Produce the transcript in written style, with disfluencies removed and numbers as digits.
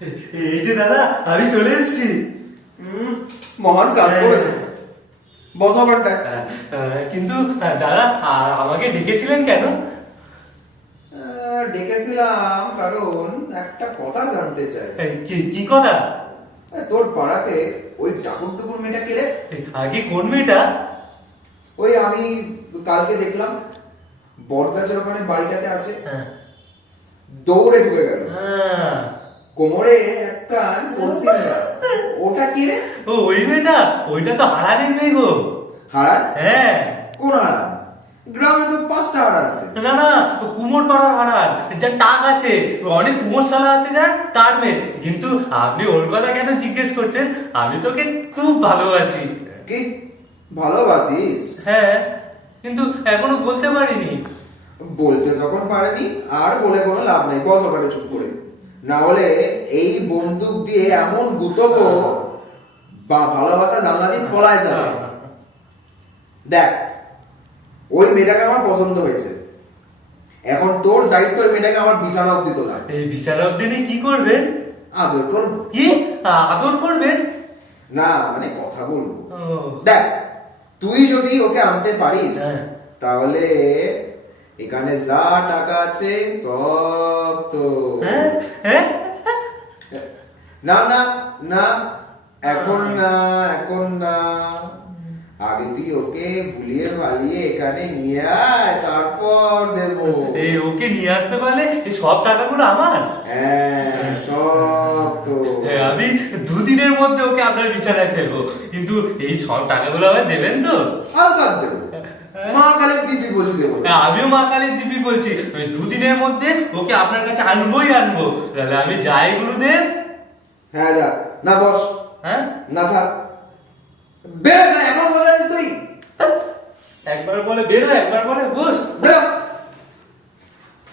এই যে দাদা, আমি চলে এসেছি। মহান কাজ করেছে। বসো ঘন্টায়। কিন্তু দাদা, আমাকে ডেকেছিলেন কেন? ডেকেছিলাম কারণ একটা কথা জানতে চাই। কি কথা? তোর পাড়াতে ওই টাকুর টুকুর মেয়েটা কে রে? আগে কোন মেয়েটা? ওই আমি কালকে দেখলাম বটগাছের ওখানে বাড়িটাতে আছে, দৌড়ে ঢুকে গেল, কোমরে একটা কলসি নেয়া। ওটা কে রে? ও ওই মেয়েটা, ওইটা তো হারানের মেয়ে গো। হারান? হ্যাঁ। কোন হারান? গ্রামে তো 5টা হারান আছে। না না, কুমোর পাড়ার হারান, যার টাক আছে, অনেক কুমোর শালা আছে যার, তার মেয়ে। কিন্তু আপনি ওর কথা কেন জিজ্ঞেস করছেন? আমি তোকে খুব ভালোবাসি। কি ভালোবাসিস? হ্যাঁ, কিন্তু এখনো বলতে পারিনি। বলতে যখন পারেনি আর বলে কোনো লাভ নেই। বস ওখানে চুপ করে, না হলে এই বন্দুক দিয়ে এমন গুতবো বা ভালোবাসা জানলা দিয়ে পলায় যাবে। দেখ, ওই মেয়েটাকে আমার পছন্দ হয়েছে, এখন তোর দায়িত্ব ওই মেয়েটাকে আমার বিছানা অব্দি তোলা। এই বিচারক দিনে কি করবেন? আদর করব। কি আদর করবেন? না মানে কথা বলবো। ও, দেখ, তুই যদি ওকে আনতে পারিস হ্যাঁ। তাহলে এখানে যা টাকা আছে সব তো। হ্যাঁ হ্যাঁ। না না না, এখন না, এখন না। আগে তুই ওকে ভুলিয়ে ভালিয়ে এখানে নিয়ে আয়, তারপর দেবো। এই ওকে নিয়ে আসতে পারলে এই সব টাকাগুলো আমার। হ্যাঁ, সব তো। হ্যাঁ, আমি দুদিনের মধ্যে ওকে আপনার বিছানায় ফেলবো, কিন্তু এই সব টাকাগুলো আমার দেবেন তো? আলবাদ দেবো। মা কালের দিব্যি বলছি দেবো। হ্যাঁ, আমিও মা কালীর দিব্যি বলছি, আমি দুদিনের মধ্যে ওকে আপনার কাছে আনবোই আনবো। তাহলে আমি যাই গুরুদেব। হ্যাঁ যা। না বস। হ্যাঁ, না থাক। বের এখানে, এখন বলে আছিস তুই। একবার বলে বেরো, একবার বলে বস। বেরো।